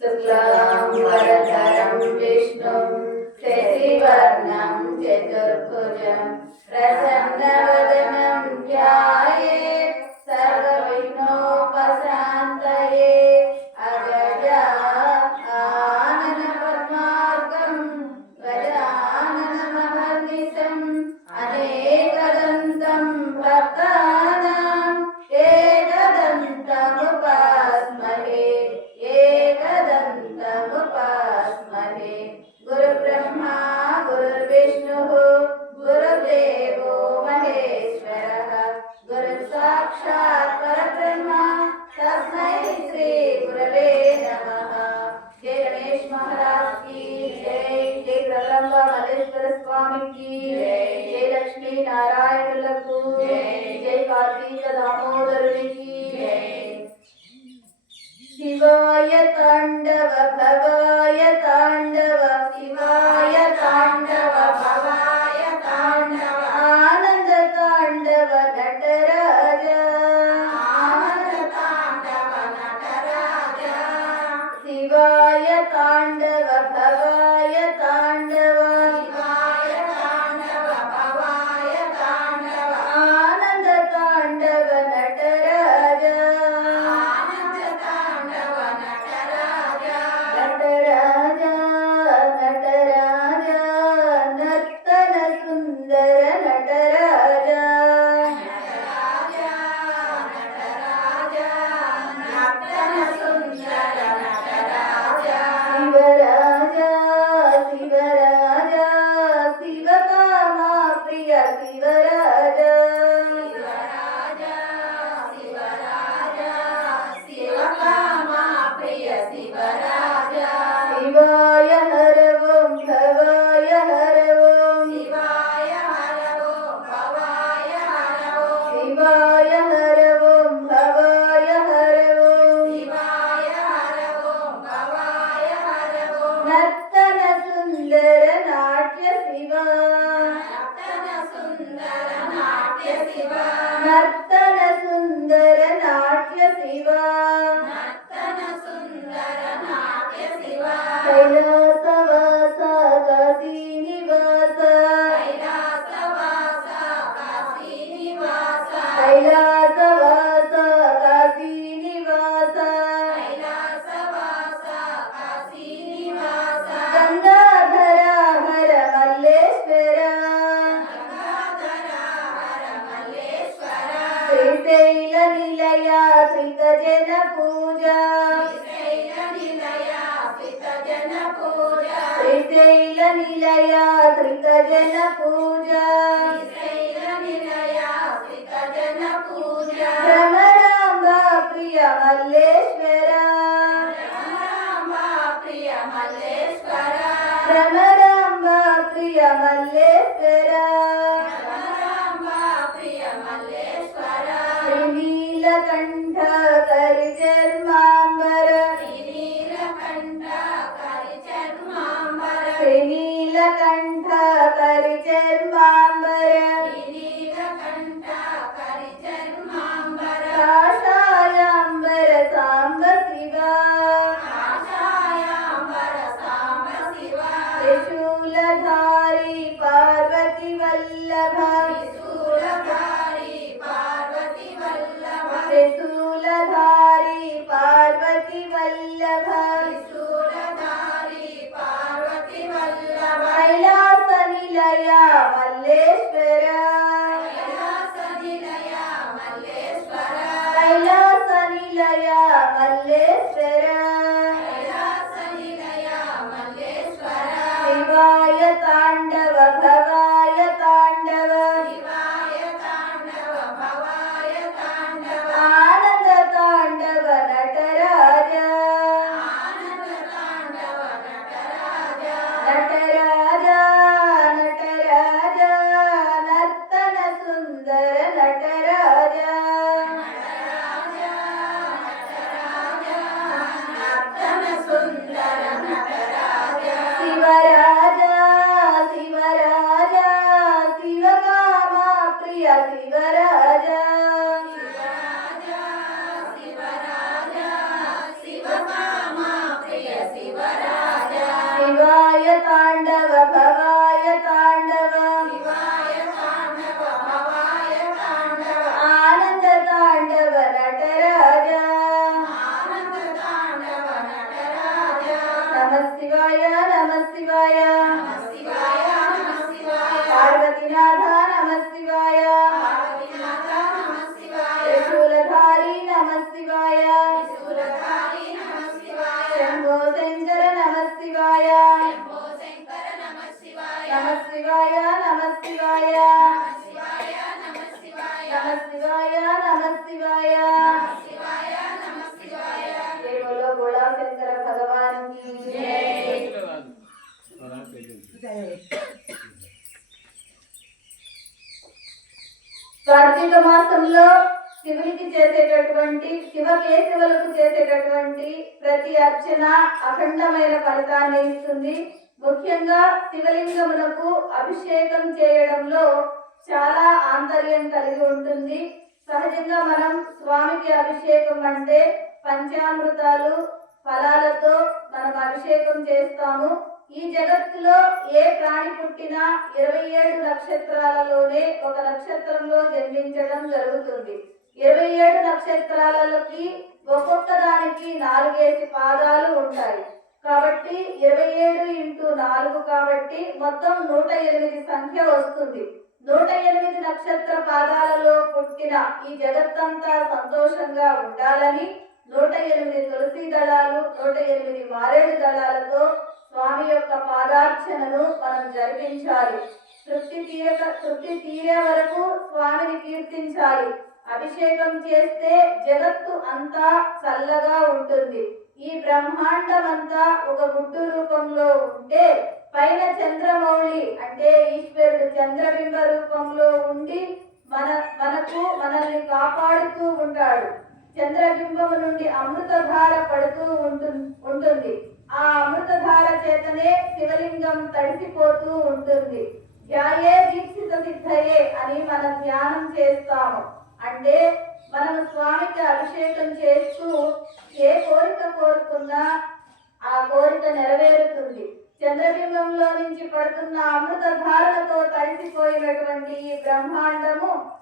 शुक्लं वरदरं विष्णुं शशिवर्णं चतुर्भुजं प्रसन्न Akbar నిలయ శ్రీతజన పూజ. శ్రీశైల ప్రియ మల్లేశ్వర మల్లేశ్వర. కైలాస నిలయ మల్లేశ్వర. శివాయ నమ శివాయ. కార్తీక మాసంలో శివునికి చేసేటటువంటి శివ కేశవులకు చేసేటటువంటి ప్రతి అర్చన అఖండమైన ఫలితాన్ని ఇస్తుంది. ముఖ్యంగా శివలింగమునకు అభిషేకం చేయడంలో చాలా ఆంతర్యం కలిగి ఉంటుంది. సహజంగా మనం స్వామికి అభిషేకం అంటే పంచామృతాలు ఫలాలతో మనం అభిషేకం చేస్తాము. ఈ జగత్తులో ఏ ప్రాణి పుట్టినా ఇరవై ఏడు నక్షత్రాలలోనే ఒక నక్షత్రంలో జన్మించడం జరుగుతుంది. ఇరవై ఏడు నక్షత్రాలలోకి ఒక్కొక్క దానికి నాలుగేసి పాదాలు ఉంటాయి. కాబట్టి ఇరవై ఏడు ఇంటూ నాలుగు కాబట్టి మొత్తం నూట ఎనిమిది సంఖ్య వస్తుంది. నూట ఎనిమిది నక్షత్ర పాదాలలో పుట్టిన ఈ జగత్తంతా సంతోషంగా ఉండాలని నూట ఎనిమిది తులసి దళాలు నూట ఎనిమిది మారేడు దళాలతో స్వామి యొక్క పాదార్చనను మనం జరిపించాలి. తృప్తి తీరక తృప్తి తీరే వరకు స్వామిని కీర్తించాలి. అభిషేకం చేస్తే జగత్తు అంతా చల్లగా ఉంటుంది. ఈ బ్రహ్మాండం అంతా ఒక గుడ్డు రూపంలో ఉంటే పైన చంద్రమౌళి అంటే ఈశ్వరుడు చంద్రబింబ రూపంలో ఉండి మన మనకు మనల్ని కాపాడుతూ ఉంటాడు. చంద్రబింబము నుండి అమృతధార పడుతూ ఉంటుంది ఉంటుంది. ఆ అమృతధార చేతనే శివలింగం తడిసిపోతూ ఉంటుంది. ధ్యాయే దీక్షిత సిద్ధయే అని మనం ధ్యానం చేస్తాము. అంటే మనం స్వామికి అభిషేకం చేస్తూ ఏ కోరిక కోరుకున్నా ఆ కోరిక నెరవేరుతుంది. చంద్రబింబంలో నుంచి పడుతున్న అమృత ధారలతో తడిసిపోయినటువంటి ఈ బ్రహ్మాండము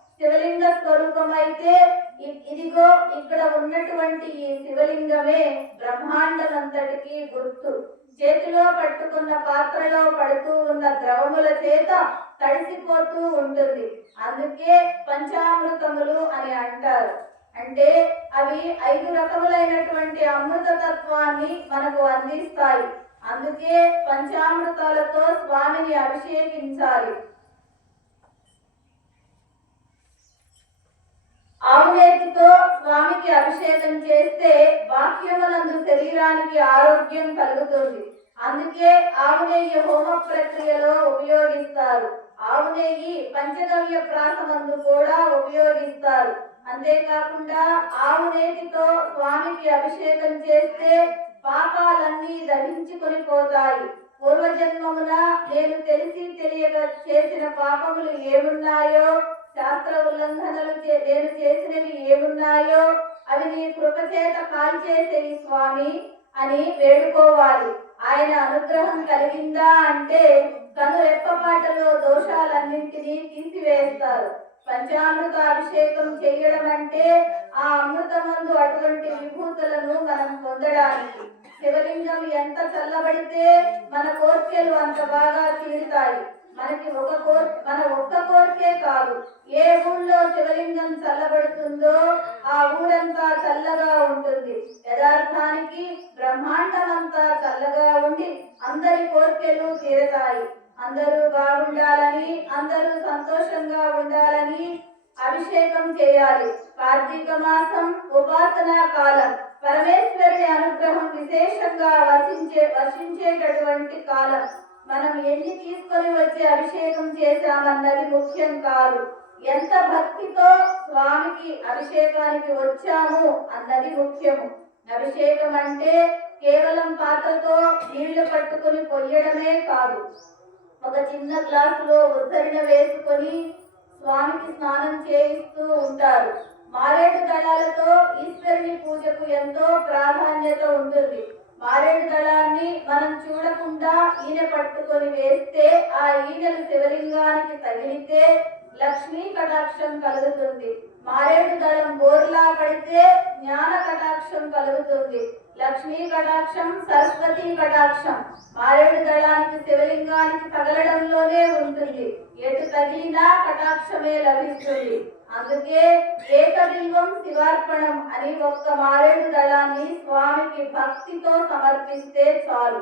స్వరూపమైతే ఇదిగో ఇక్కడ ఉన్నటువంటి ఈ శివలింగమే బ్రహ్మాండమంతటికి గుర్తు. చేతిలో పట్టుకున్న పాత్రలో పడుతూ ఉన్న ద్రవముల చేత తడిసిపోతూ ఉంటుంది. అందుకే పంచామృతములు అని అంటారు. అంటే అవి ఐదు రకములైనటువంటి అమృత తత్వాన్ని మనకు అందిస్తాయి. అందుకే పంచామృతాలతో స్వామిని అభిషేకించాలి. ఆవునేతితో స్వామికి అభిషేకం చేస్తే బాహ్యమునందు శరీరానికి ఆరోగ్యం కలుగుతుంది. అందుకే ఆవు హోమ ప్రక్రియలో ఉపయోగిస్తారు. ఆవునేయి పంచగవ్య ప్రాసమందు కూడా ఉపయోగిస్తారు. అంతేకాకుండా ఆవునేతితో స్వామికి అభిషేకం చేస్తే పాపాలన్నీ దహించుకొని పోతాయి. పూర్వజన్మమున నేను తెలిసి తెలియక చేసిన పాపములు ఏమున్నాయో శాస్త్ర ఉల్లంఘనలు నేను చేసినవి ఏమున్నాయో అవి నీ కృపచేత కాల్చేసేవి స్వామి అని వేడుకోవాలి. ఆయన అనుగ్రహం కలిగిందా అంటే తను రెప్పపాటలో దోషాలన్నింటినీ తీసివేస్తారు. పంచామృత అభిషేకం చేయడం అంటే ఆ అమృతమందు అటువంటి విభూతులను మనం పొందడానికి. శివలింగం ఎంత చల్లబడితే మన కోర్కెలు అంత బాగా తీరుతాయి. మనకి ఒక కోర్ మన ఒక్క కోరికే కాదు. ఏ ఊళ్ళో శివలింగం చల్లబడుతుందో ఆ ఊరంతా చల్లగా ఉంటుంది. యథార్థానికి బ్రహ్మాండమంతా చల్లగా ఉండి అందరి కోరికలు తీరతాయి. అందరూ బాగుండాలని అందరూ సంతోషంగా ఉండాలని అభిషేకం చేయాలి. కార్తీక మాసం ఉపాసనా కాలం. పరమేశ్వరుని అనుగ్రహం విశేషంగా వర్షించే వర్షించేటటువంటి కాలం. మనం ఎన్ని తీసుకొని వచ్చి అభిషేకం చేశామన్నది ముఖ్యం కాదు. ఎంత భక్తితో స్వామికి అభిషేకానికి వచ్చాము అన్నది ముఖ్యము. అభిషేకం అంటే కేవలం పాత్రతో నీళ్ళు పట్టుకొని పొయ్యడమే కాదు. ఒక చిన్న గ్లాసులో ఉద్ధరణ వేసుకొని స్వామికి స్నానం చేయిస్తూ ఉంటారు. మారేడు దళాలతో ఈశ్వరుని పూజకు ఎంతో ప్రాధాన్యత ఉంటుంది. మారేడు దళాన్ని మనం చూడకుండా ఈనె పట్టుకొని వేస్తే ఆ ఈనెలు శివలింగానికి తగిలితే లక్ష్మీ కటాక్షం కలుగుతుంది. మారేడు దళం బోర్లా పడితే జ్ఞాన కటాక్షం కలుగుతుంది. లక్ష్మీ కటాక్షం సరస్వతి కటాక్షం మారేడు దళానికి శివలింగానికి తగలడంలోనే ఉంటుంది. ఎటు తగిలినా కటాక్షమే లభిస్తుంది. అందుకే ఏకబిల్వం శివార్పణం అని ఒక్క మారేడు దళాన్ని స్వామికి భక్తితో సమర్పిస్తే చాలు.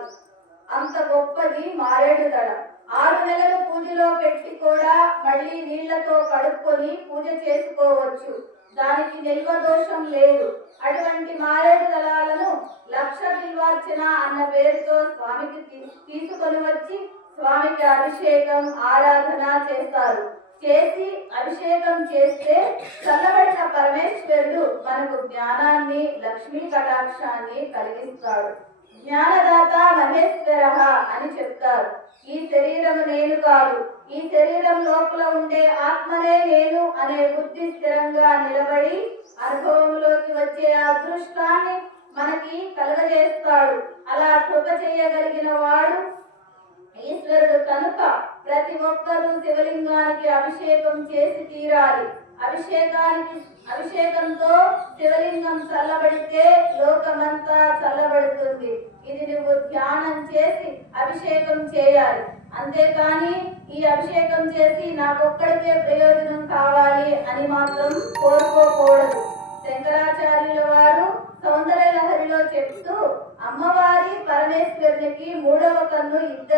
అంత గొప్పది మారేడు దళం. ఆరు నెలలు పూజలో పెట్టి కూడా మళ్ళీ నీళ్ళతో కడుక్కొని పూజ చేసుకోవచ్చు. దానికి నిల్వ దోషం లేదు. అటువంటి మారేడు దళాలను లక్ష బిల్వార్చన అన్న పేరుతో స్వామికి తీసుకొని వచ్చి స్వామికి అభిషేకం ఆరాధన చేస్తారు. చేసి అభిషేకం చేస్తే చల్లబడిన పరమేశ్వరుడు మనకు జ్ఞానాన్ని లక్ష్మీ కటాక్షాన్ని కలిగిస్తాడు. జ్ఞానదాత మహేశ్వర అని చెప్తారు. ఈ శరీరం నేను కాదు. ఈ శరీరం లోపల ఉండే ఆత్మనే నేను అనే బుద్ధి స్థిరంగా నిలబడి అనుభవంలోకి వచ్చే అదృష్టాన్ని మనకి కలగజేస్తాడు. అలా కృప చేయగలిగిన వాడు ఈశ్వరుడు కనుక ప్రతి ఒక్కరూ శివలింగానికి అభిషేకం చేసి తీరాలి. అభిషేకానికి అభిషేకంతో శివలింగం చల్లబడితే లోకమంతా చల్లబడుతుంది. ఇది నువ్వు ధ్యానం చేసి అభిషేకం చేయాలి. అంతేకాని ఈ అభిషేకం చేసి నాకొక్కడికే ప్రయోజనం కావాలి అని మాత్రం కోరుకోకూడదు. శంకరాచార్యుల వారు సౌందర్య లహరిలో చెప్తూ అమ్మవారి పరమేశ్వరునికి మూడవ కన్ను ఇద్దరు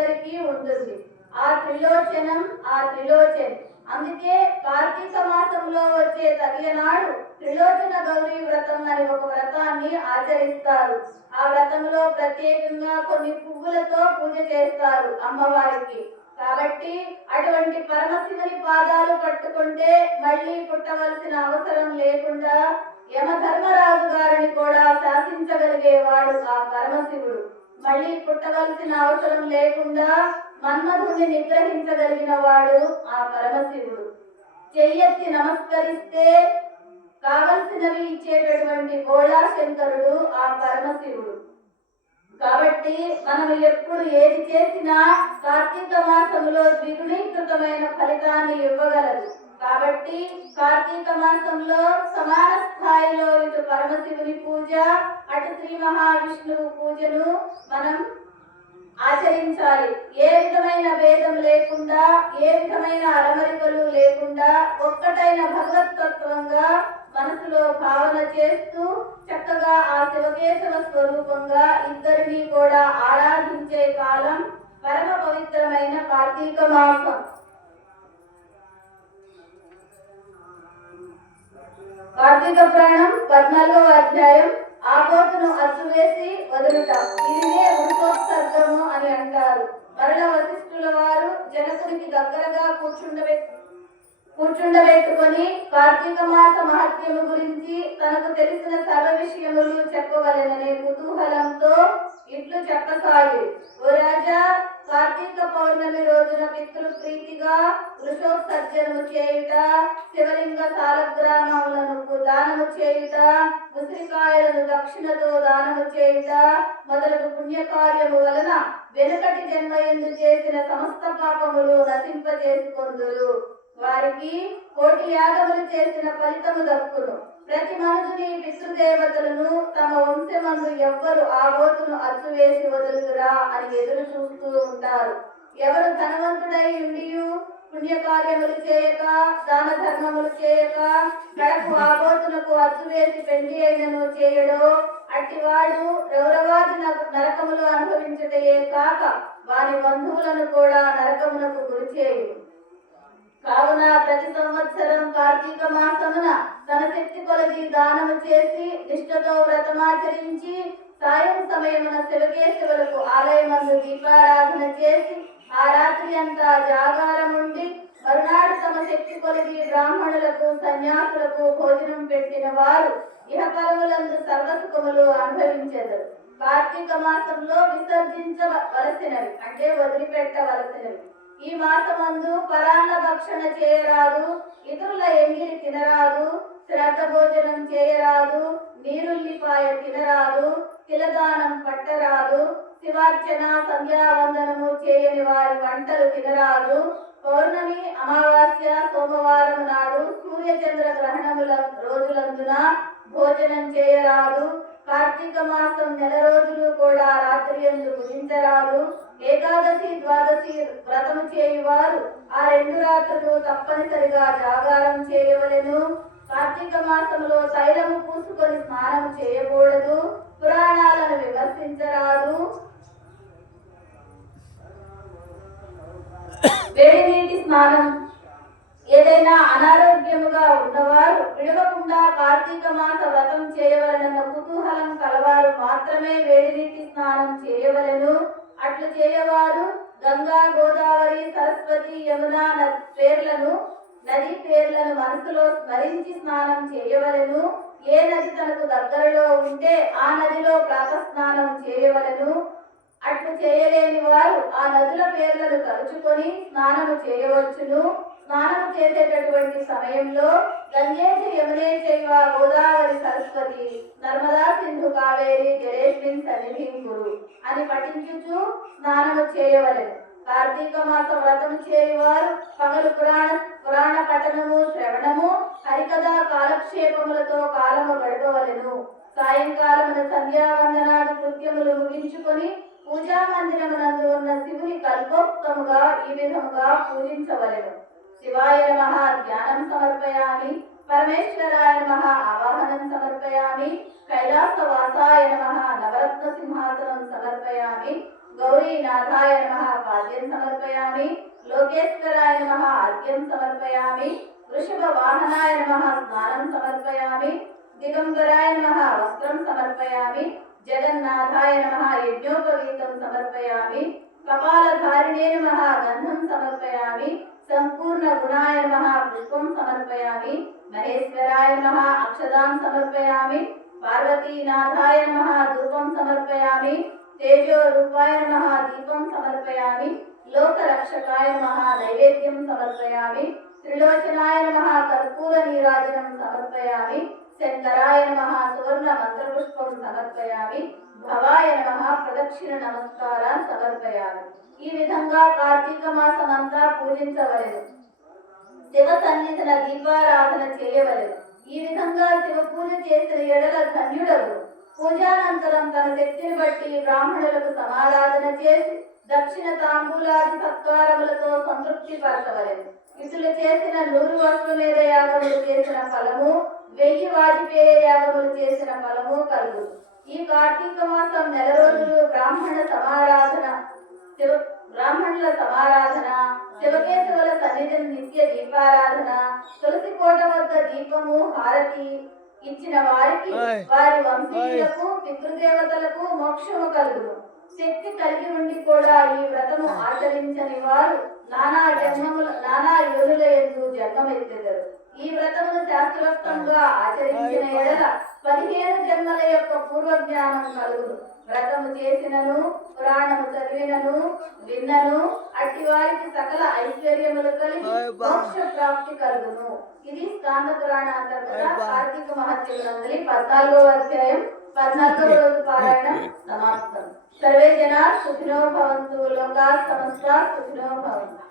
ఉంటుంది. ఆ త్రిలోచనం ఆ త్రిలోచన్. అందుకే కార్తీక మాసంలో వచ్చే తదియనాడు త్రిలోచన గౌరీ వ్రతం అని ఒక వ్రతాన్ని ఆచరిస్తారు. ఆ వ్రతంలో ప్రత్యేకంగా కొన్ని పువ్వులతో పూజ చేస్తారు అమ్మవారికి. కాబట్టి అటువంటి పరమశివుని పాదాలు పట్టుకుంటే మళ్ళీ పుట్టవలసిన అవసరం లేకుండా యమధర్మరాజు గారిని కూడా శాసించగలిగేవాడు ఆ పరమశివుడు. మళ్ళీ పుట్టవలసిన అవసరం లేకుండా మన్మధుని నిగ్రహించగలిగిన వాడు ఆ పరమశివుడు. చెయ్యెత్తి నమస్కరిస్తే కావలసినవి ఇచ్చేటటువంటి గోళా శంకరుడు ఆ పరమశివుడు. కాబట్టి మనం ఎప్పుడు ఏది చేసినా కార్తీక మాసంలో ద్విగుణీకృతమైన ఫలితాన్ని ఇవ్వగలదు. కాబట్టి కార్తీక మాసంలో సమాన స్థాయిలో ఇటు పరమశివుని పూజ అటు శ్రీ మహావిష్ణువు పూజను మనం ఆచరించాలి. ఏ విధమైన భేదం లేకుండా ఏ విధమైన అరమరికలు లేకుండా ఒక్కటైన భగవతత్వంగా మనసులో భావన చేస్తూ చక్కగా ఆ శివకేశవ స్వరూపంగా ఇద్దరిని కూడా ఆరాధించే కాలం పరమ పవిత్రమైన కార్తీక మాసం. కార్తీక ప్రాణం పద్నాలుగవ అధ్యాయం ఆ గోతును అచ్చువేసి వదులుట. దీనినే వృషోత్సర్గము అని అంటారు. మరల వశిష్ఠుల వారు జనకుడికి దగ్గరగా కూర్చుండబెట్టి కూర్చుండబెట్టుకొని కార్తీక మాస మహత్యము గురించి తనకు తెలిసిన సర్వ విషయములు చెప్పవలెననే కుతూహలంతో ఇట్లు చెప్పసాగి ఓ రాజా కార్తీక పౌర్ణమి రోజున పితృ ప్రీతిగా వృషోత్సర్జనము చేయుట శివలింగ సాలగ్రామములను దానము చేయుట ఉసిరికాయలను దక్షిణతో దానము చేయుట మొదలగు పుణ్యకార్యము వలన వెనుకటి జన్మ ఎందు చేసిన సమస్త పాపములు నశింపజేసుకొందురు. వారికి కోటి యాగములు చేసిన ఫలితము దక్కును. ప్రతి మనుషుని పితృదేవతలను తమ వంశమందు ఎవ్వరు ఆ గోతును అచ్చువేసి వదులుతురా అని ఎదురు చూస్తూ ఉంటారు. ఎవరు ధనవంతుడై ఉండి పుణ్యకార్యములు చేయక దాన ధర్మములు చేయక కడకు ఆబోతునకు అచ్చువేసి పెండి అయినను చేయడో అట్టివాడు రౌరవాది నరకములు అనుభవించుటయే కాక వారి బంధువులను కూడా నరకమునకు గురి చేయును కావున ప్రతి సంవత్సరం కార్తీక మాసమున తన శక్తి కొలది దానము చేసి నిష్ఠతో వ్రతమాచరించి సాయం సమయమున శివకేశవులకు ఆలయమందు దీపారాధన చేసి ఆ రాత్రి అంతా జాగారముండి మరునాడు తమ శక్తి కొలది బ్రాహ్మణులకు సన్యాసులకు భోజనం పెట్టిన వారు ఇహపరములందు సర్వసుఖములు అనుభవించెదరు. కార్తీక మాసంలో విసర్జించవలసినవి అంటే వదిలిపెట్టవలసినవి. ఈ మాసమందు పరాన్న భక్షణ చేయరాదు ఇతరుల ఎంగిలి తినరాదు శ్రద్ధ భోజనం చేయరాదు నీరుల్లిపాయ తినరాదు తిలదానం పట్టరాదు శివార్చన సంధ్యావందనము చేయని వారి వంటలు తినరాదు. పౌర్ణమి అమావాస్య సోమవారం నాడు సూర్యచంద్ర గ్రహణముల రోజులందున భోజనం చేయరాదు. కార్తీక మాసం నెల రోజులు కూడా రాత్రి ఎందు భుజించరాదు ఏకాదశి ద్వాదశి వ్రతము చేయువారు ఆ రెండు రాత్రులు తప్పనిసరిగా జాగారం చేయవలెను. కార్తీక మాసంలో తైలము పూసుకొని స్నానం చేయకూడదు. పురాణాలను విమర్శించరాదు. వేడినీటి స్నానం ఏదైనా అనారోగ్యముగా ఉన్నవారు విడవకుండా కార్తీక మాస వ్రతం చేయవలనన్న కుతూహలం కలవారు మాత్రమే వేడి నీటి స్నానం చేయవలెను. అట్లు చేయవారు గంగా గోదావరి సరస్వతి యమున నది పేర్లను నది పేర్లను మనసులో స్మరించి స్నానం చేయవలెను. ఏ నది తనకు దగ్గరలో ఉంటే ఆ నదిలో ప్రాతస్నానం చేయవలెను. అట్లు చేయలేని వారు ఆ నదుల పేర్లను తలుచుకొని స్నానము చేయవచ్చును. స్నానం చేసేటటువంటి సమయంలో గంగేచ యమునే చైవ గోదావరి సరస్వతి నర్మదా సింధు కావేరి జడేస్మిన్ సన్నిధిం కురు అని పఠించుచు స్నానము చేయవలెను. కార్తీక మాస వ్రతం చేయువారు పగలు పురాణ పురాణ పఠనము శ్రవణము హరికథా కాలక్షేపములతో కాలము గడపవలెను. సాయంకాలమున సంధ్యావందనాది కృత్యములు ముగించుకొని పూజా మందిరమునందు ఉన్న శివుని కల్పోక్తముగా ఈ విధముగా పూజించవలెను. శివాయ నమ ధ్యానం సమర్పయామి. పరమేశ్వరాయ నమ ఆవాహనం సమర్పయామి. కైలాసవాసాయ నమ నవరత్న సింహాసనం సమర్పయామి. గౌరీనాథాయ నమ పాద్యం సమర్పయామి. లోకేశ్వరాయ నమ అర్ఘ్యం సమర్పయామి. వృషభ వాహనాయ నమ స్నానం సమర్పయామి. దిగంబరాయ నమ వస్త్రం సమర్పయామి. జగన్నాథాయ నమ యజ్ఞోపవీతం సమర్పయామి. కపాలధారిణే నమ గంధం సమర్పయామి. సంపూర్ణ గుణాయ నమ పుష్పం సమర్పయామి మహేశ్వరాయ నమ అక్షదాం సమర్పయామి పార్వతీనాథాయ నమ ధూపం సమర్పయామి తేజో రూపాయ నమ దీపం సమర్పయామి లోక రక్షకాయ నమ నైవేద్యం సమర్పయామి త్రిలోచనాయ నమ కర్పూర నీరాజనం సమర్పయామి శంకరాయ నమ సువర్ణ మంత్రపుష్పం సమర్పయామి భవాయ నమ ప్రదక్షిణ నమస్కారాన్ని సమర్పయామి. ఈ విధంగా కార్తీక మాసం అంతా పూజించవలేదు శివ సన్నిధిన దీపారాధన చేయవలేదు ఈ విధంగా శివ పూజ చేసిన ఎడల ధన్యుడవు పూజానంతరం తన శక్తిని బట్టి బ్రాహ్మణులకు సమారాధన చేసి దక్షిణ తాంబూలాది సత్కారములతో సంతృప్తి పరచవలేదు ఇతరులు చేసిన నూరు వస్తుమేధ యాగములు చేసిన ఫలము వెయ్యి వాజిపేయ యాగములు చేసిన ఫలము కలుగు. ఈ కార్తీక మాసం నెల రోజులు బ్రాహ్మణ సమారాధన శివ బ్రాహ్మణుల సమారాధన శివకేశవుల సన్నిధిని నిత్య దీపారాధన తులసి కోట వద్ద దీపము హారతి ఇచ్చిన వారికి. వారి వంశీయులకు పితృదేవతలకు మోక్షము కలుగును శక్తి కలిగి ఉండి కూడా ఈ వ్రతము ఆచరించని వారు నానా జన్మముల నానా యోనుల ఎందు జన్మమెత్తెదరు ఈ వ్రతమును శాస్త్రోక్తంగా ఆచరించిన ఎడల పదిహేను జన్మల యొక్క పూర్వ జ్ఞానం కలుగును వ్రతము చేసినను పురాణము చదివినను విన్నను అట్టి వారికి సకల ఐశ్వర్యములు కలిగి. మోక్ష ప్రాప్తి కలుగును. ఇది స్కాంద పురాణ అంతర్గత. కార్తీక మహత్యములందరి పద్నాలుగో అధ్యాయం పద్నాలుగో రోజు పారాయణం సమాప్తం. సర్వే జనా సుఖినో భవంతు. లోకా సమస్త సుఖినో భవంతు.